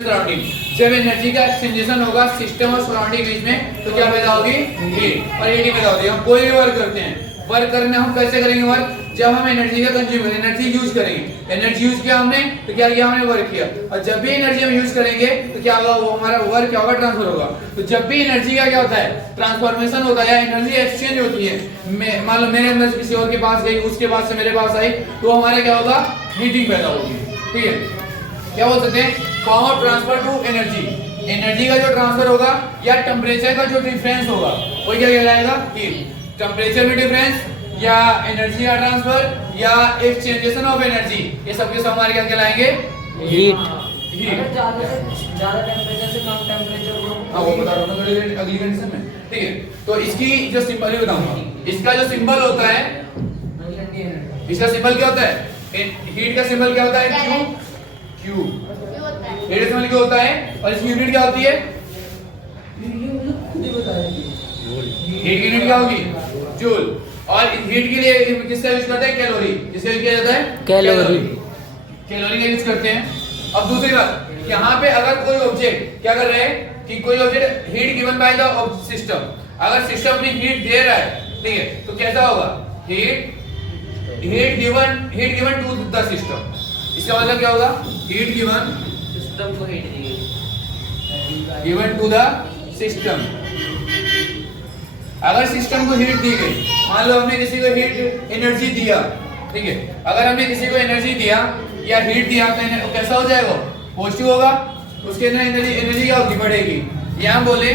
Surrounding. जब energy का एक्सचेंजेशन होगा सिस्टम और सराउंडिंग बीच में तो क्या पैदा होगी? हीट। और हीट पैदा होती है। हम कोई भी वर्क करते हैं, वर्क करने हम कैसे करेंगे वर्क? जब हम एनर्जी का कंज्यूम एनर्जी यूज करेंगे। एनर्जी यूज किया हमने तो क्या किया? हमने वर्क किया। और जब भी एनर्जी हम यूज करेंगे तो क्या होगा? वो हमारा वर्क क्या होगा? ट्रांसफर होगा। तो जब भी एनर्जी का क्या होता है? ट्रांसफॉर्मेशन होता है या एनर्जी एक्सचेंज होती है, मान लो मेरे अंदर से किसी और के पास गई, उसके पास से मेरे पास आई, तो हमारे क्या होगा? हीटिंग पैदा होगी। ठीक है, क्या बोल सकते हैं? Power transfer to energy. Energy का जो ट्रांसफर होगा या टेम्परेचर का जो डिफरेंस होगा वो क्या कहलाएगा? हीट। टेम्परेचर में डिफरेंस या एनर्जी का ट्रांसफर या एक्सचेंजेशन ऑफ एनर्जी, ये सब के सब हमारे क्या कहलाएंगे? हीट। हीट। ज्यादा टेम्परेचर से कम टेम्परेचर को वो बता रहा हूं थोड़ी देर अगली कंडीशन में। ठीक है, तो इसकी जो सिंबल ही बताऊंगा। इसका जो सिंबल होता है, इसका सिंबल क्या होता है? हीट का सिंबल क्या होता है? क्यू। क्यू हीट का सिंबल क्या होता है? और इसकी यूनिट क्या होती है? हीट की यूनिट क्या होगी? जूल। और हीट के लिए किसका यूज करते हैं? कैलोरी। किसका यूज किया जाता है? कैलोरी। कैलोरी का यूज करते हैं। अब दूसरी बात, यहाँ पे अगर कोई ऑब्जेक्ट क्या कर रहे हैं कि कोई object heat given by the system, अगर सिस्टम अपनी हीट दे रहा है, ठीक है, तो कैसा होगा? Heat given to the system. इसका मतलब क्या होगा? हीट गिवन सिस्टम को हीट दी गिवन टू द सिस्टम। अगर सिस्टम को हीट दी गई, मान लो हमने किसी को हीट एनर्जी दिया, ठीक है, अगर हमने किसी को एनर्जी दिया या हीट दिया तो कैसा हो जाएगा? पॉजिटिव होगा। उसके अंदर एनर्जी क्या होगी? बढ़ेगी। यहां बोले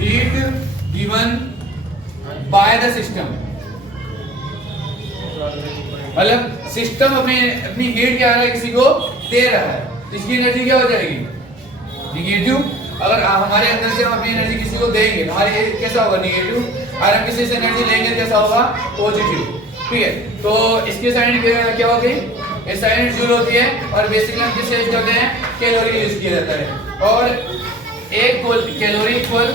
heat given by the system, मतलब सिस्टम अपनी हीट क्या है किसी को दे रहा है, इसकी एनर्जी क्या हो जाएगी? निगेटिव। अगर हमारे अंदर से हम अपनी एनर्जी किसी को देंगे तो हमारी कैसा होगा? निगेटिव। अगर हम किसी से एनर्जी लेंगे कैसा होगा? पॉजिटिव। ठीक है, तो इसकी साइन क्या हो गई? ये साइन जूल होती है और बेसिकली हम किससे यूज करते हैं? कैलोरी यूज किया जाता है। और एक कैलोरी इक्वल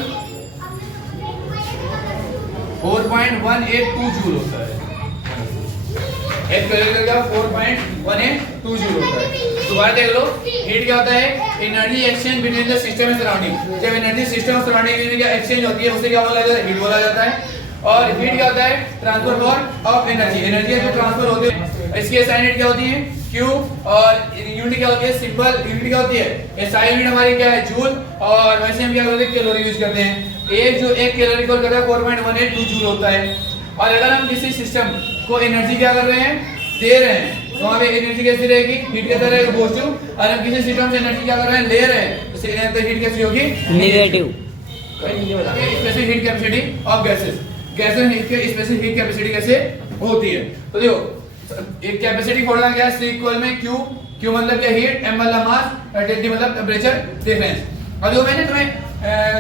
4.182 जूल होता है। एक कैलोरी का 4.182 जूल होता है। दोबारा देख लो, हीट क्या होता है? Energy exchange between the system and surrounding. जब एनर्जी सिस्टम और सराउंडिंग में क्या एक्सचेंज होती है उसे क्या बोला जाता है? हीट बोला जाता है। और हीट क्या होता है? Transfer of energy. एनर्जी जो ट्रांसफर होती है इसकी SI यूनिट क्या होती है? Q। और यूनिट क्या होती है? सिंबल यूनिट क्या होती है? SI यूनिट हमारी क्या है? जूल। और वैसे हम क्या करते हैं? कैलोरी यूज करते हैं। एक कैलोरी को करता है 4.182 जूल होता है। और अगर हम किसी सिस्टम को एनर्जी क्या कर रहे हैं? दे रहे हैं, तो वहां पे एनर्जी कैसी रहेगी? हीट कैसा रहेगा? पॉजिटिव। और हम किसी सिस्टम से एनर्जी क्या कर रहे हैं? ले रहे हैं, तो हीट कैसी होगी? Negative. Specific heat capacity of gases. Gases की स्पेसिफिक हीट कैपेसिटी कैसे होती है? तो देखो, एक कैपेसिटी फॉर्मूला क्या है? C इक्वल में Q। Q मतलब क्या? हीट। M मतलब मास, डेल्टा मतलब टेंपरेचर डिफरेंस। अब जो मैंने तुम्हें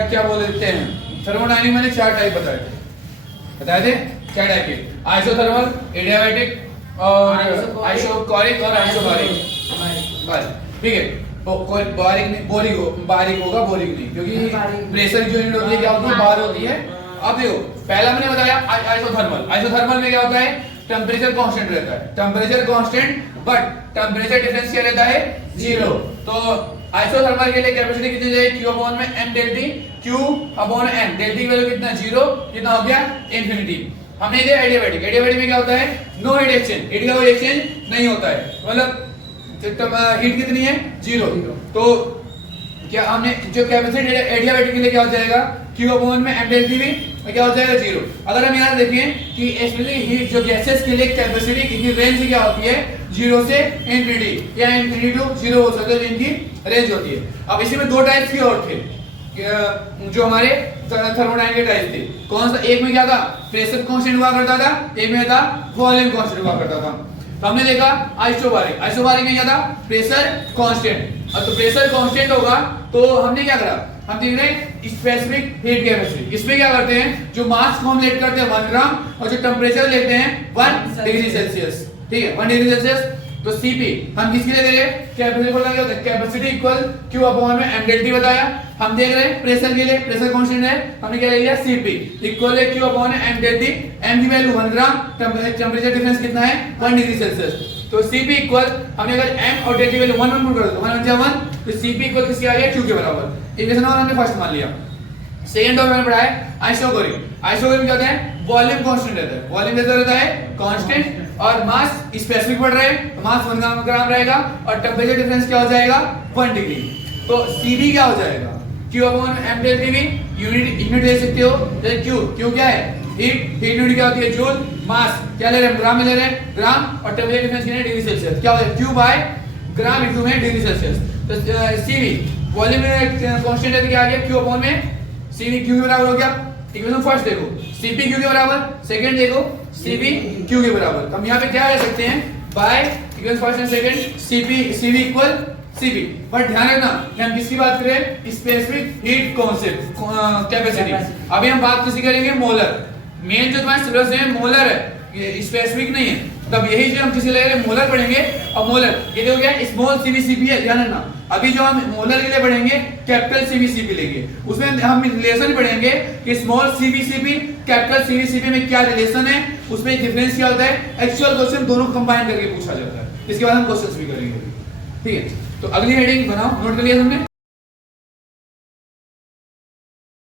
क्या बोल देते हैं, थर्मोडायनामिक मैंने 4 टाइप बताए थे। 4 टाइप के: आइसोथर्मल, एडियाबैटिक और आइसोकोरिक और आइसोबारिक। बस, ठीक है। कोई बारिक नहीं, बारिक होगा, बोरिक नहीं, क्योंकि प्रेशर जो यूनिट होती है क्या होती है? बार होती है। अब देखो, पहला मैंने बताया आइसोथर्मल। आइसोथर्मल में क्या होता है? टेम्परेचर कांस्टेंट रहता है। Temperature constant but temperature difference क्या रहता है? 0। तो आइसोथर्मल के लिए कैपेसिटी कितनी जाएगी? Q अपॉन में M डेल्टी। Q अपॉन M डेल्टी की वैल्यू कितना? 0। कितना हो गया? इन्फिनिटी। हमने दिया एडियाबैटिक। एडियाबैटिक में क्या होता है? No heat exchange. हीट का कोई एक्सचेंज नहीं होता है, मतलब हीट कितनी है? 0। तो क्या हमने जो कैपेसिटी एडियाबैटिक के लिए क्या हो जाएगा? Q अपॉन में M डेल्टी भी क्या हो जाएगा? 0। अगर हम यहाँ देखें कि स्पेशली हीट जो गैसेस के लिए कैपेसिटी की रेंज क्या होती है? 0 से इन्फिनिटी या इन्फिनिटी टू 0 हो सकता है, इनकी रेंज होती है। अब इसी में 2 टाइप्स की और थे जो हमारे थर्मोडायनामिक के टाइप थे। कौन सा? एक में क्या था? प्रेशर कांस्टेंट हुआ करता था, एक में था वॉल्यूम कांस्टेंट हुआ करता था। तो हमने देखा आइसोबारिक। आइसोबारिक में क्या था? Pressure constant. अब तो प्रेशर कांस्टेंट होगा तो हमने क्या करा? हम देख रहे हैं स्पेसिफिक हीट कैपेसिटी। इसमें क्या करते हैं? जो मास को हम लेट करते हैं 1 ग्राम और जो टेम्परेचर लेते हैं 1 डिग्री सेल्सियस। ठीक है, 1 डिग्री सेल्सियस। तो Cp हम किसके लिए दे रहे हैं? कैपेसिटी को लगा होता है कैपेसिटी इक्वल Q अपॉन में M डेल्टी बताया। हम देख रहे हैं प्रेशर के लिए, प्रेशर कांस्टेंट है, हमने क्या ले लिया? Cp इक्वल है Q अपॉन M डेल्टी। M की वैल्यू 1 ग्राम, टेंपरेचर डिफरेंस कितना है? 1 डिग्री सेल्सियस। तो Cp इक्वल हमने अगर M और डेल्टी वैल्यू 1 1 पुट कर दो, 1 1 1 तो Cp इक्वल किसके आ गया, Q के बराबर। इक्वेशन नंबर हमने फर्स्ट मान लिया। सेकंड टॉपिक मैंने पढ़ा है आइसोगोरिक। आइसोगोरिक में क्या होता है, वॉल्यूम कांस्टेंट रहता है, वॉल्यूम कैसा रहता है, कांस्टेंट, और मास स्पेसिफिक पढ़ रहे हैं, मास 1 ग्राम रहेगा, और टेंपरेचर डिफरेंस क्या हो जाएगा, 1 डिग्री। तो Cv क्या हो जाएगा, Q upon m delta Tv, unit ले सकते हो, जैसे Q क्या है, हीट यूनिट क्या होती है, जूल, मास क्या ले रहे हैं, ग्राम में ले रहे हैं, ग्राम, और टेंपरेचर डिफरेंस कितने डिग्री सेल्सियस, क्या हो जाएगा, Q बाय ग्राम इनटू में डिग्री सेल्सियस। तो Cv वॉल्यूम में कांस्टेंट है, क्या आ गया, Q अपॉन में Cv Q के बराबर हो गया। इक्वेशन फर्स्ट देखो, Cp Q के बराबर, सेकंड देखो Cv Q के बराबर। हम यहाँ पे क्या कर सकते हैं, by equation first and second Cv equal Cp। But ध्यान रखना कि हम किसकी बात करें, स्पेसिफिक हीट कॉन्सेप्ट कैपेसिटी। अभी हम बात किसी करेंगे, मोलर। मेन जो तुम्हारे सिलेबस है मोलर है, ये स्पेसिफिक नहीं है। तब यही जो हम किसी ले रहे हैं मोलर पढ़ेंगे, और मोलर ये देखो क्या स्मॉल Cv है, ध्यान रखना। अभी जो हम मोलर के लिए पढ़ेंगे कैपिटल Cv लेंगे, उसमें हम रिलेशन पढ़ेंगे कि स्मॉल Cv कैपिटल Cv में क्या रिलेशन है, उसमें डिफरेंस क्या होता है। एक्चुअल क्वेश्चन दोनों कंबाइन करके पूछा जाता है, इसके बाद हम क्वेश्चंस भी करेंगे। ठीक है, तो अगली हेडिंग बनाओ, नोट कर लिया तुमने।